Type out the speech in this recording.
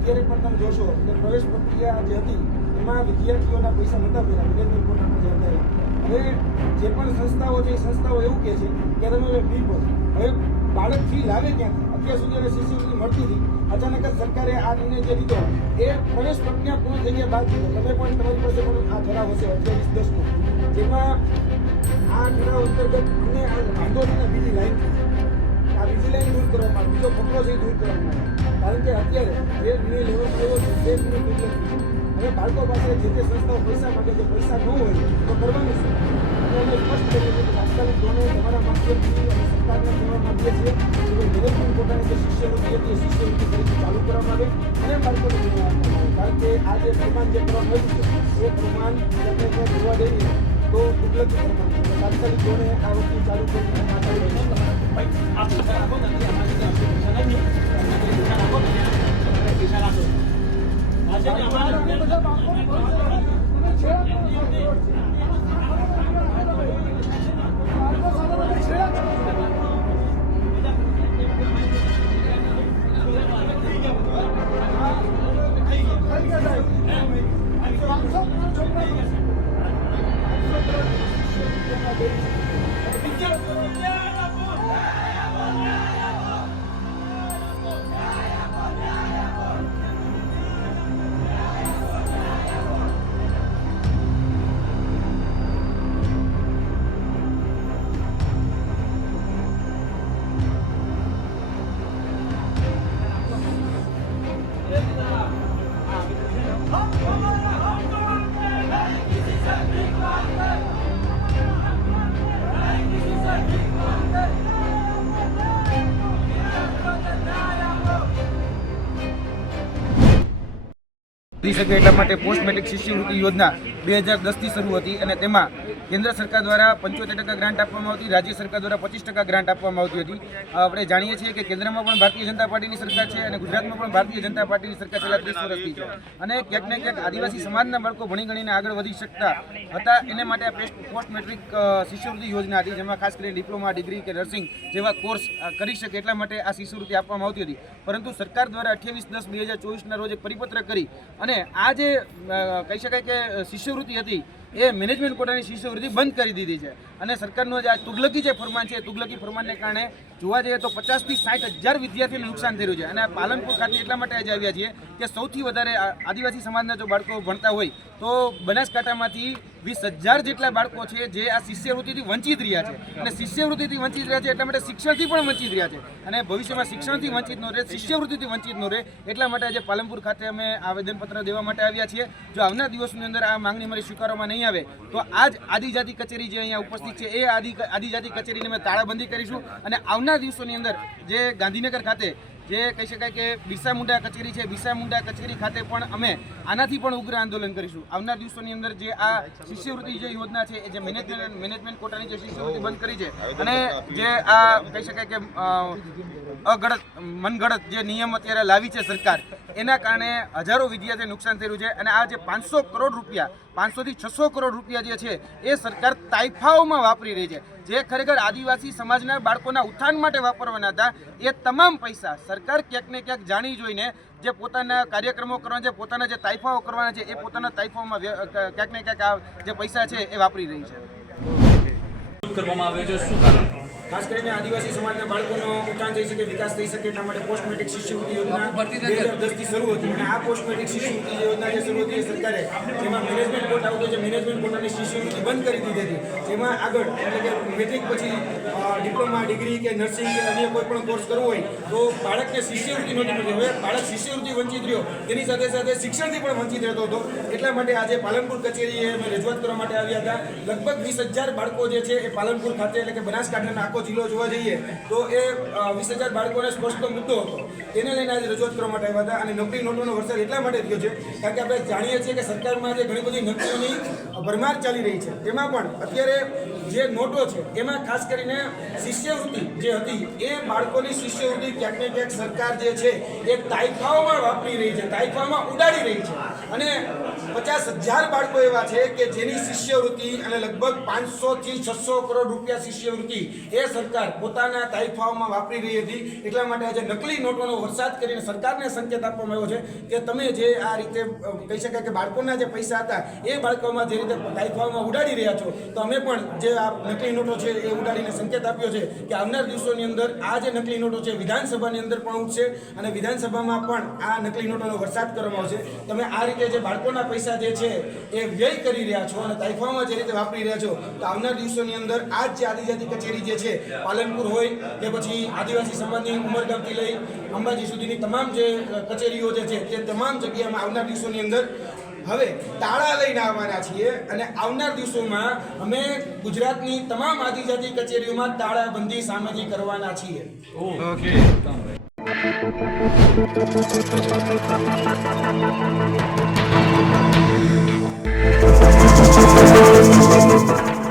અત્યારે પણ તમે જોશો કે પ્રવેશ પ્રક્રિયા જે હતી એમાં વિદ્યાર્થીઓના પૈસા નહોતા ભર્યા નિવેદન પોતાનું જે હતા. હવે જે પણ સંસ્થાઓ છે એ સંસ્થાઓ એવું કહે છે કે તમે ફી ભરો. હવે બાળક ફી લાવે ક્યાંથી? અત્યાર સુધી એને શિષ્યવૃત્તિ મળતી હતી. અચાનક જ સરકારે આ નિર્ણય જે લીધો એ પ્રવેશ પ્રક્રિયા પૂર્ણ થઈ ગયા બાદ લીધો. તમે પણ તમારી પાસે પણ આ ઠરાવ હશે 28/10 જેમાં આ ઠરાવ અંતર્ગત અમને આ વાંધોની બીજી લાઈન આ બીજી લાઈન દૂર કરવામાં આવે, બીજો ફકરો છે દૂર કરવામાં આવે. કારણ કે અત્યારે જે નિર્ણય લેવામાં આવ્યો છે તે નિર્ણય હવે બાળકો પાસે જે તે સંસ્થાઓ પૈસા માટે જે પૈસા ન હોય તો કરવાનું છે. અમે સ્પષ્ટ કરીએ છીએ કે તાત્કાલિક ધોરણે તમારા માધ્યમથી અને સરકારને કહેવા માંગીએ છીએ કે નિવેદન પોતાની જે શિષ્યવૃત્તિ હતી એ શિષ્યવૃત્તિ ફરીથી ચાલુ કરવામાં આવે અને બાળકોને નિર્ણય આપવામાં આવે. કારણ કે આ જે પ્રમાણ જે કરવામાં આવ્યું છે એ પ્રમાણ આપણે જોવા જઈએ તો ઉપલબ્ધ પ્રમાણ છે. તાત્કાલિક ધોરણે આ વસ્તુ ચાલુ કરી વધી શકે એટલા માટે પોસ્ટ મેટ્રિક શિષ્યવૃત્તિ યોજના 2010થી શરૂ હતી અને તેમાં કેન્દ્ર સરકાર દ્વારા 75% ગ્રાન્ટ આપવામાં આવતી, રાજ્ય સરકાર દ્વારા 25% ગ્રાન્ટ આપવામાં આવતી હતી. આપણે જાણીએ છીએ કે કેન્દ્રમાં પણ ભારતીય જનતા પાર્ટીની સરકાર છે અને ગુજરાતમાં પણ ભારતીય જનતા પાર્ટીની સરકાર છેલ્લા 30 વર્ષથી છે અને ક્યાંક ને ક્યાંક આદિવાસી સમાજના બાળકો ભણી ગણીને આગળ વધી શકતા હતા. એને માટે આ પોસ્ટ મેટ્રિક શિષ્યવૃત્તિ યોજના હતી, જેમાં ખાસ કરીને ડિપ્લોમા, ડિગ્રી કે નર્સિંગ જેવા કોર્સ કરી શકે એટલા માટે આ શિષ્યવૃત્તિ આપવામાં આવતી હતી. પરંતુ સરકાર દ્વારા 28/10/2024ના રોજ એક પરિપત્ર કરી અને આ જે કહી શકાય કે શિષ્યવૃત્તિ હતી એ મેનેજમેન્ટ કોટાની શિષ્યવૃત્તિ બંધ કરી દીધી છે અને સરકારનું જે આ તુગલકી જે ફરમાન છે એ તુગલકી ફરમાનને કારણે જોવા જઈએ તો 50,000 થી 60,000 વિદ્યાર્થીઓને નુકસાન થઈ રહ્યું છે. અને પાલનપુર ખાતે એટલા માટે આજે આવ્યા છીએ કે સૌથી વધારે આદિવાસી સમાજના જો બાળકો ભણતા હોય તો બનાસકાંઠામાંથી 20,000 જેટલા બાળકો છે જે આ શિષ્યવૃત્તિથી વંચિત રહ્યા છે અને શિષ્યવૃત્તિથી વંચિત રહ્યા છે એટલા માટે શિક્ષણથી પણ વંચિત રહ્યા છે અને ભવિષ્યમાં શિક્ષણથી વંચિત ન રહે, શિષ્યવૃત્તિથી વંચિત ન રહે એટલા માટે આજે પાલનપુર ખાતે અમે આવેદનપત્ર દેવા માટે આવ્યા છીએ. જો આવનાર દિવસોની અંદર આ માંગણી અમારી સ્વીકારવામાં નહીં આવે તો આજ આદિજાતિ કચેરી જે અહીંયા ઉપસ્થિત છે એ આદિજાતિ કચેરીને અમે તાળાબંધી કરીશું અને આવનાર દિવસોની અંદર જે ગાંધીનગર ખાતે જે કહી શકાય કે બિરસા મુંડા કચેરી છે, બિરસા મુંડા કચેરી ખાતે પણ અમે આનાથી પણ ઉગ્ર આંદોલન કરીશું. આવનાર દિવસોની અંદર જે આ શિષ્યવૃત્તિ જે યોજના છે એ જે મેનેજમેન્ટ કોટાની જે શિષ્યવૃત્તિ બંધ કરી છે અને જે આ કહી શકાય કે મનગઢ જે નિયમ અત્યારે લાવી છે સરકાર, એના કારણે હજારો વિદ્યાર્થીઓને નુકસાન થઈ રહ્યું છે અને આ જે 500 કરોડ રૂપિયા, 500 થી 600 કરોડ રૂપિયા જે છે એ સરકાર તાઇફાઓમાં વાપરી રહી છે. જે ખરેખર આદિવાસી સમાજના બાળકોના ઉત્થાન માટે વાપરવાના હતા એ તમામ પૈસા સરકાર ક્યાંક ને ક્યાંક જાણી જોઈને જે પોતાના કાર્યક્રમો કરવાના છે, પોતાના જે તાઇફાઓ કરવાના છે એ પોતાના તાઇફાઓમાં ક્યાંક ને ક્યાંક આ જે પૈસા છે એ વાપરી રહી છે. કરવામાં આવે છે શું કારણ? ખાસ કરીને આદિવાસી સમાજના બાળકોનો ઉત્થાન થઈ શકે, વિકાસ થઈ શકે એટલા માટે પોસ્ટ મેટ્રિક શિષ્યવૃત્તિ યોજના 2010થી શરૂ હતી અને આ પોસ્ટ મેટ્રિક શિષ્યવૃત્તિ યોજના જે શરૂ હતી એ સરકારે જેમાં મેનેજમેન્ટ કોટા આવતો છે, મેનેજમેન્ટ કોટાની શિષ્યવૃત્તિ બંધ કરી દીધી હતી. જેમાં આગળ એટલે કે મેટ્રિક પછી ડિપ્લોમા, ડિગ્રી કે નર્સિંગ કે અન્ય કોઈ પણ કોર્સ કરવો હોય તો બાળકને શિષ્યવૃત્તિ નહોતી મળતી. હવે બાળક શિષ્યવૃત્તિ વંચિત રહ્યો, તેની સાથે સાથે શિક્ષણથી પણ વંચિત રહેતો હતો. એટલા માટે આજે પાલનપુર કચેરીએ અમે રજૂઆત કરવા માટે આવ્યા હતા. લગભગ 20,000 બાળકો જે છે એ પાલનપુર ખાતે એટલે કે બનાસકાંઠાના આખો જિલ્લો જોવા જઈએ તો એ 20,000 બાળકોને સ્પષ્ટ મુદ્દો હતો. તેને લઈને આજે રજૂઆત કરવા માટે આવ્યા હતા અને નકલી નોટોનો વરસાદ એટલા માટે થયો છે કારણ કે આપણે જાણીએ છીએ કે સરકારમાં જે ઘણી બધી નકલીઓની ભરમાર ચાલી રહી છે. તેમાં પણ અત્યારે જે નોટો છે એમાં ખાસ કરીને શિષ્યવૃત્તિ જે હતી એ બાળકોની શિષ્યવૃત્તિ ક્યાંક ને ક્યાંક સરકાર જે છે એ તાઇફાઓમાં વાપરી રહી છે, તાઇફાઓમાં ઉડાડી રહી છે અને 50,000 બાળકો એવા છે કે જેની શિષ્યવૃત્તિ અને લગભગ 500 થી 600 કરોડ રૂપિયા શિષ્યવૃત્તિ એ સરકાર પોતાના તાઇફાઓમાં વાપરી રહી હતી. એટલા માટે આજે નકલી નોટોનો વરસાદ કરીને સરકારને સંકેત આપવામાં આવ્યો છે કે તમે જે આ રીતે કહી શકાય કે બાળકોના જે પૈસા હતા એ બાળકોમાં જે રીતે તાઇફાઓમાં ઉડાડી રહ્યા છો તો અમે પણ જે આ નકલી નોટો છે એ ઉડાડીને સંકેત આપ્યો છે કે આવનાર દિવસોની અંદર આ જે નકલી નોટો છે વિધાનસભાની અંદર પણ ઉઠશે અને વિધાનસભામાં પણ આ નકલી નોટોનો વરસાદ કરવામાં આવશે. તમે આ રીતે જે બાળકોના પૈસા જે છે એ વ્યય કરી રહ્યા છો અને તાઇફાઓમાં જે રીતે વાપરી રહ્યા છો તો આવનાર દિવસોની અંદર આ જે આદિજાતિ કચેરી જે છે પાલનપુર હોય કે પછી આદિવાસી સમાજની ઉમરગામથી લઈ અંબાજી સુધીની તમામ જે કચેરીઓ જે છે તે તમામ જગ્યામાં આવનાર દિવસોની અંદર હવે તાળા લઈને આવવાના છીએ અને આવનાર દિવસોમાં અમે ગુજરાતની તમામ આદિજાતિ કચેરીઓમાં તાળાબંધી સામેથી કરવાના છીએ. ઓકે.